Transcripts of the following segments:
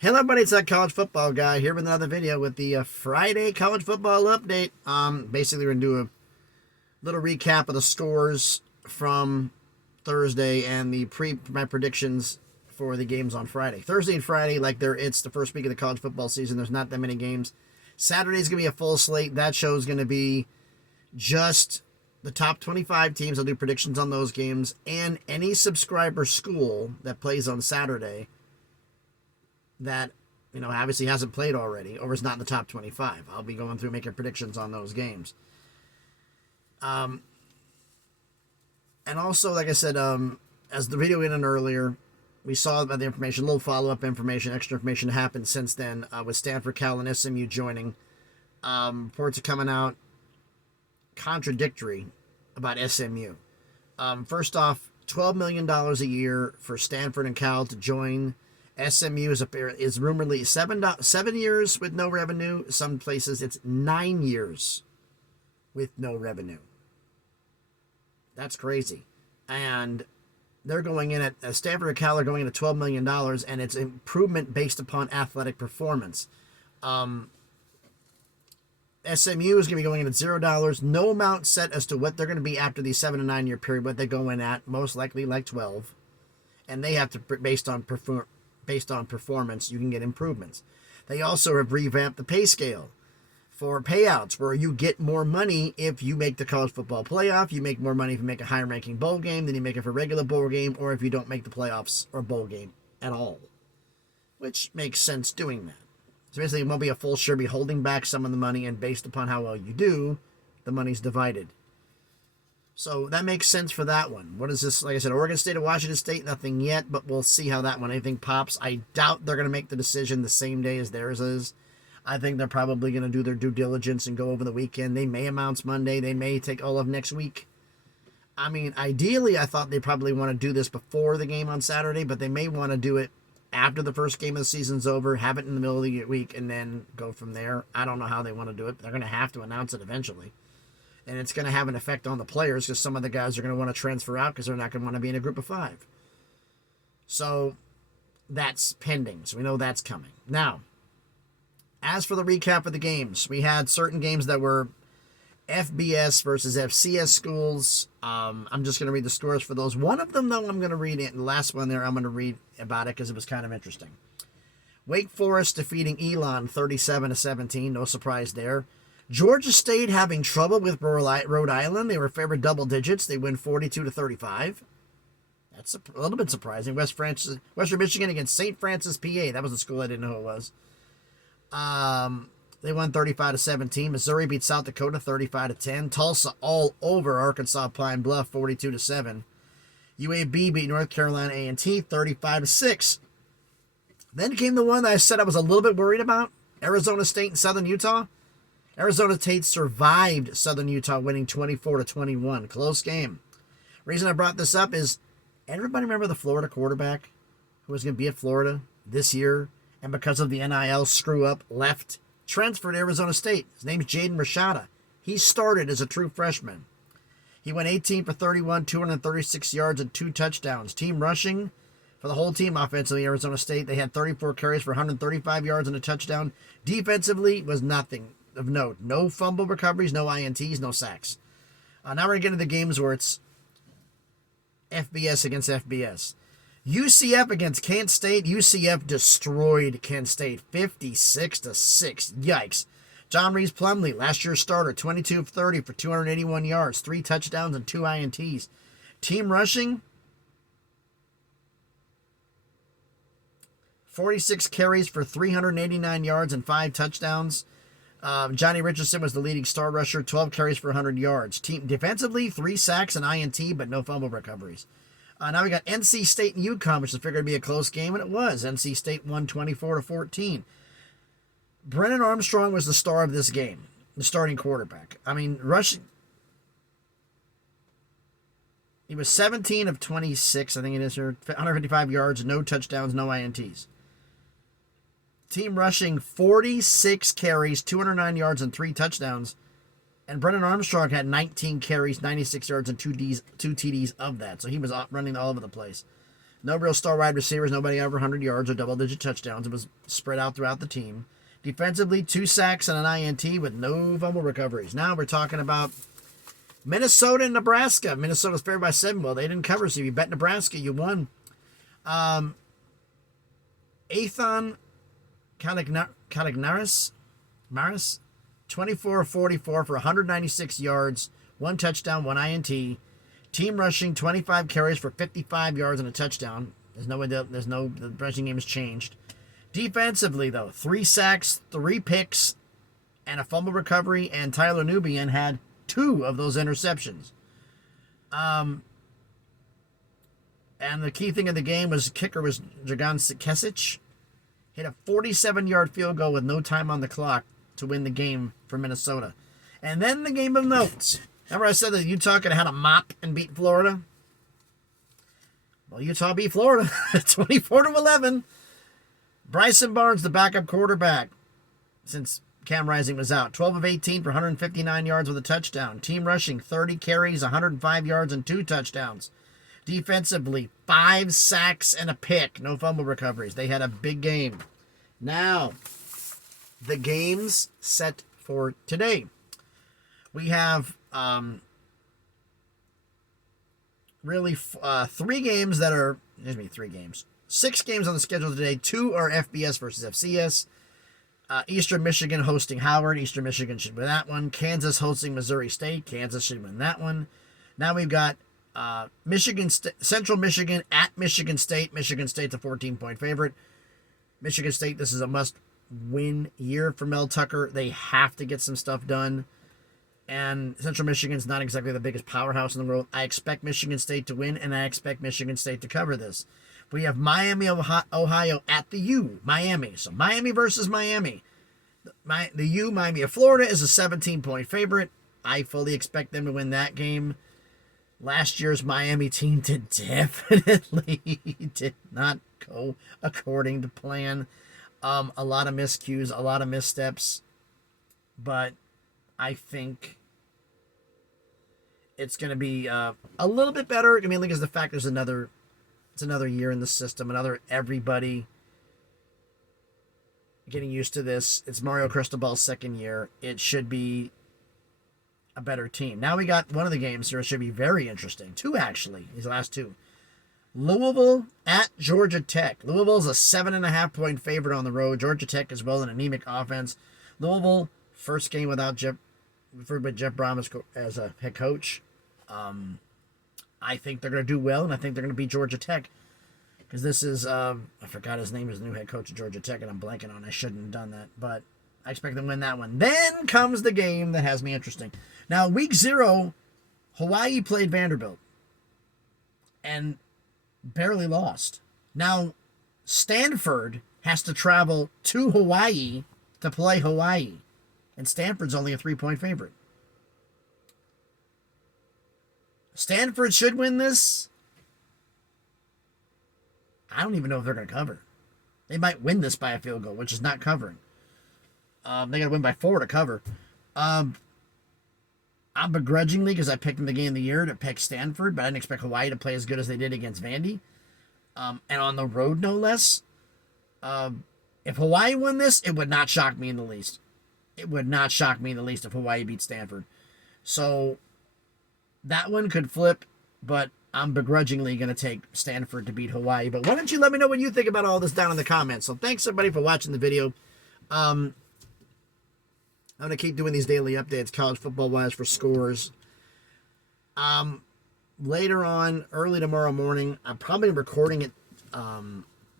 Hello everybody, it's that college football guy here with another video with the Friday college football update. Basically we're going to do a little recap of the scores from Thursday and my predictions for the games on Friday. Thursday and Friday, it's the first week of the college football season. There's not that many games. Saturday's going to be a full slate. That show's going to be just the top 25 teams. I'll do predictions on those games and any subscriber school that plays on Saturday that, obviously hasn't played already or is not in the top 25. I'll be going through making predictions on those games. And also, like I said, as the video ended earlier, we saw about the information, a little follow-up information, extra information happened since then with Stanford, Cal, and SMU joining. Reports are coming out contradictory about SMU. First off, $12 million a year for Stanford and Cal to join. SMU is rumoredly 7 years with no revenue. Some places it's 9 years with no revenue. That's crazy. And they're going in at Stanford and Cal are going in at $12 million, and it's improvement based upon athletic performance. SMU is going to be going in at $0. No amount set as to what they're going to be after the 7 to 9 year period, but they go in at most likely like 12, and they have to based on performance, you can get improvements. They also have revamped the pay scale for payouts, where you get more money if you make the college football playoff. You make more money if you make a higher ranking bowl game than you make it for a regular bowl game, or if you don't make the playoffs or bowl game at all, which makes sense doing that. So basically, it won't be a full share, be holding back some of the money, and based upon how well you do, the money's divided. So that makes sense for that one. What is this? Like I said, Oregon State and Washington State, nothing yet, but we'll see how that one, anything pops. I doubt they're going to make the decision the same day as theirs is. I think they're probably going to do their due diligence and go over the weekend. They may announce Monday. They may take all of next week. I mean, ideally, I thought they probably want to do this before the game on Saturday, but they may want to do it after the first game of the season's over, have it in the middle of the week, and then go from there. I don't know how they want to do it. They're going to have to announce it eventually. And it's going to have an effect on the players because some of the guys are going to want to transfer out because they're not going to want to be in a group of 5. So that's pending. So we know that's coming. Now, as for the recap of the games, we had certain games that were FBS versus FCS schools. I'm just going to read the scores for those. One of them, though, I'm going to read it. And the last one there, I'm going to read about it because it was kind of interesting. Wake Forest defeating Elon 37-17. No surprise there. Georgia State having trouble with Rhode Island. They were favored double digits. They win 42-35. That's a little bit surprising. Western Michigan against St. Francis, PA. That was the school I didn't know who it was. They won 35-17. Missouri beat South Dakota 35-10. Tulsa all over Arkansas Pine Bluff 42-7. UAB beat North Carolina A&T 35-6. Then came the one that I said I was a little bit worried about. Arizona State and Southern Utah. Arizona State survived Southern Utah, winning 24-21. Close game. Reason I brought this up is, everybody remember the Florida quarterback who was going to be at Florida this year, and because of the NIL screw-up, transferred to Arizona State. His name's Jaden Rashada. He started as a true freshman. He went 18 for 31, 236 yards, and 2 touchdowns. Team rushing for the whole team offensively, Arizona State, they had 34 carries for 135 yards and a touchdown. Defensively was nothing of note. No fumble recoveries, no INTs, no sacks. Now we're going to get into the games where it's FBS against FBS. UCF against Kent State. UCF destroyed Kent State 56-6. Yikes. John Reese Plumlee, last year's starter, 22 of 30 for 281 yards, 3 touchdowns and 2 INTs. Team rushing, 46 carries for 389 yards and 5 touchdowns. Johnny Richardson was the leading star rusher, 12 carries for 100 yards. Team defensively, 3 sacks and INT, but no fumble recoveries. Now we got NC State and UConn, which was figured to be a close game, and it was. NC State won 24-14. Brennan Armstrong was the star of this game, the starting quarterback. I mean, rushing. He was 17 of 26, I think it is here, 155 yards, no touchdowns, no INTs. Team rushing 46 carries, 209 yards, and 3 touchdowns. And Brennan Armstrong had 19 carries, 96 yards, and two TDs of that. So he was running all over the place. No real star wide receivers, nobody over 100 yards or double-digit touchdowns. It was spread out throughout the team. Defensively, 2 sacks and an INT with no fumble recoveries. Now we're talking about Minnesota and Nebraska. Minnesota's favored by 7. Well, they didn't cover, so if you bet Nebraska, you won. Athon Calignaris, 24-44 for 196 yards, 1 touchdown, 1 INT. Team rushing, 25 carries for 55 yards and a touchdown. The rushing game has changed. Defensively, though, 3 sacks, 3 picks, and a fumble recovery, and Tyler Nubian had 2 of those interceptions. And the key thing in the game was kicker was Dragan Kesic. Hit a 47-yard field goal with no time on the clock to win the game for Minnesota. And then the game of notes. Remember I said that Utah could have had a mop and beat Florida? Well, Utah beat Florida 24-11. Bryson Barnes, the backup quarterback, since Cam Rising was out. 12 of 18 for 159 yards with a touchdown. Team rushing, 30 carries, 105 yards, and 2 touchdowns. Defensively, 5 sacks and a pick. No fumble recoveries. They had a big game. Now, the games set for today. We have really 3 games that are, 3 games. 6 games on the schedule today. 2 are FBS versus FCS. Eastern Michigan hosting Howard. Eastern Michigan should win that one. Kansas hosting Missouri State. Kansas should win that one. Now we've got Central Michigan at Michigan State. Michigan State's a 14-point favorite. Michigan State, this is a must-win year for Mel Tucker. They have to get some stuff done. And Central Michigan's not exactly the biggest powerhouse in the world. I expect Michigan State to win, and I expect Michigan State to cover this. We have Miami, Ohio at the U, Miami. So Miami versus Miami. The U, Miami of Florida, is a 17-point favorite. I fully expect them to win that game. Last year's Miami team definitely did not go according to plan. A lot of miscues, a lot of missteps. But I think it's going to be a little bit better. I mean, because the fact there's another year in the system, everybody getting used to this. It's Mario Cristobal's second year. It should be a better team. Now we got one of the games here. It should be very interesting. 2, actually. These last 2. Louisville at Georgia Tech. Louisville's a 7.5-point favorite on the road. Georgia Tech as well, an anemic offense. Louisville, first game without Jeff Brom as a head coach. I think they're going to do well, and I think they're going to beat Georgia Tech. Because this is, I forgot his name is the new head coach of Georgia Tech, and I'm blanking on it. I shouldn't have done that. But I expect them to win that one. Then comes the game that has me interesting. Now, week 0, Hawaii played Vanderbilt. And barely lost. Now, Stanford has to travel to Hawaii to play Hawaii. And Stanford's only a 3-point favorite. Stanford should win this. I don't even know if they're going to cover. They might win this by a field goal, which is not covering. They got to win by 4 to cover. I'm begrudgingly, because I picked them the game of the year, to pick Stanford, but I didn't expect Hawaii to play as good as they did against Vandy. And on the road, no less. If Hawaii won this, it would not shock me in the least. It would not shock me in the least if Hawaii beat Stanford. So that one could flip, but I'm begrudgingly going to take Stanford to beat Hawaii. But why don't you let me know what you think about all this down in the comments. So thanks, everybody, for watching the video. I'm going to keep doing these daily updates, college football-wise, for scores. Later on, early tomorrow morning, I'm probably recording it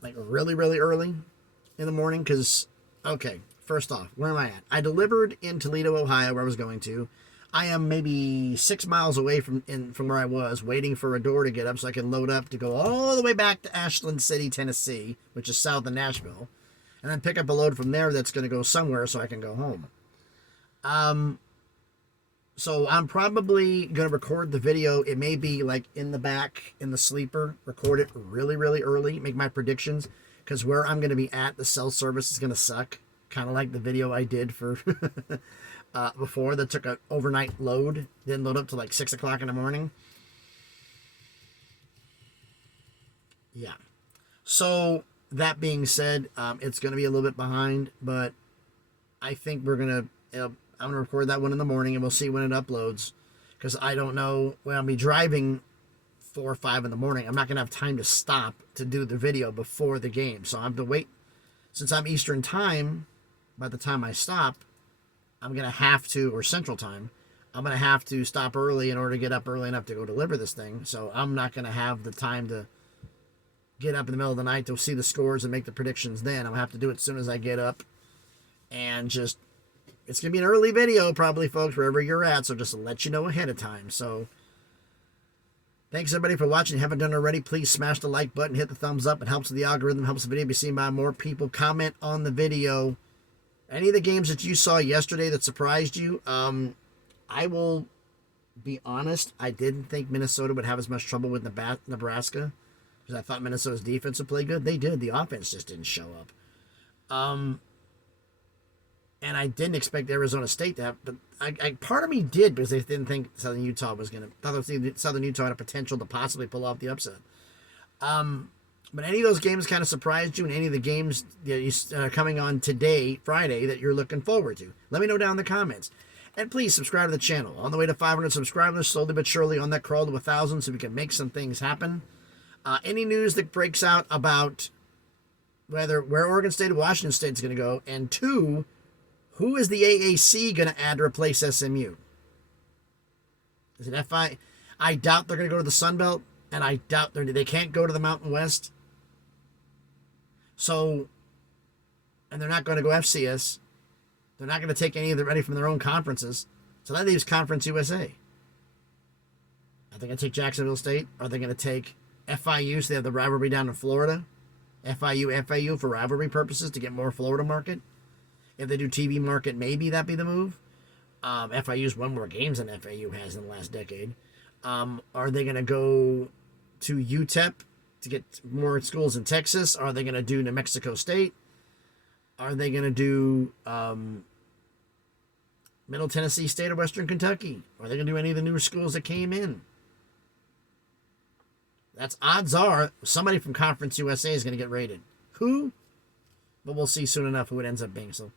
like really, really early in the morning because, okay, first off, where am I at? I delivered in Toledo, Ohio, where I was going to. I am maybe 6 miles away from where I was, waiting for a door to get up so I can load up to go all the way back to Ashland City, Tennessee, which is south of Nashville, and then pick up a load from there that's going to go somewhere so I can go home. So I'm probably going to record the video. It may be like in the back, in the sleeper, record it really, really early, make my predictions, because where I'm going to be at, the cell service is going to suck, kind of like the video I did for before that took an overnight load, didn't load up to like 6 o'clock in the morning. Yeah. So that being said, it's going to be a little bit behind, but I think we're going to, I'm going to record that one in the morning and we'll see when it uploads. Because I don't know when I'll be driving 4 or 5 in the morning. I'm not going to have time to stop to do the video before the game. So I have to wait. Since I'm Eastern time, by the time I stop, I'm going to have to, or Central time, I'm going to have to stop early in order to get up early enough to go deliver this thing. So I'm not going to have the time to get up in the middle of the night to see the scores and make the predictions then. I'm going to have to do it as soon as I get up. And just, it's going to be an early video probably, folks, wherever you're at. So just to let you know ahead of time. So thanks, everybody, for watching. If you haven't done it already, please smash the like button, hit the thumbs up. It helps with the algorithm, helps the video be seen by more people. Comment on the video. Any of the games that you saw yesterday that surprised you, I will be honest, I didn't think Minnesota would have as much trouble with Nebraska because I thought Minnesota's defense would play good. They did. The offense just didn't show up. And I didn't expect Arizona State to have, but part of me did because they didn't think Southern Utah was going to, thought Southern Utah had a potential to possibly pull off the upset. But any of those games kind of surprised you, and any of the games that you coming on today, Friday, that you're looking forward to? Let me know down in the comments. And please subscribe to the channel. On the way to 500 subscribers, slowly but surely on that crawl to 1,000 so we can make some things happen. Any news that breaks out about where Oregon State and Washington State is going to go, and 2, who is the AAC going to add to replace SMU? Is it FI? I doubt they're going to go to the Sun Belt, and I doubt they can't go to the Mountain West. So, and they're not going to go FCS. They're not going to take any of any from their own conferences. So that leaves Conference USA. Are they going to take Jacksonville State? Are they going to take FIU so they have the rivalry down in Florida? FIU for rivalry purposes to get more Florida market? If they do TV market, maybe that'd be the move. FIU's won more games than FAU has in the last decade. Are they going to go to UTEP to get more schools in Texas? Are they going to do New Mexico State? Are they going to do Middle Tennessee State or Western Kentucky? Are they going to do any of the newer schools that came in? That's odds are somebody from Conference USA is going to get rated. Who? But we'll see soon enough who it ends up being. So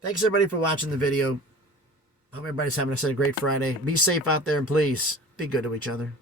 thanks, everybody, for watching the video. Hope everybody's having a great Friday. Be safe out there, and please be good to each other.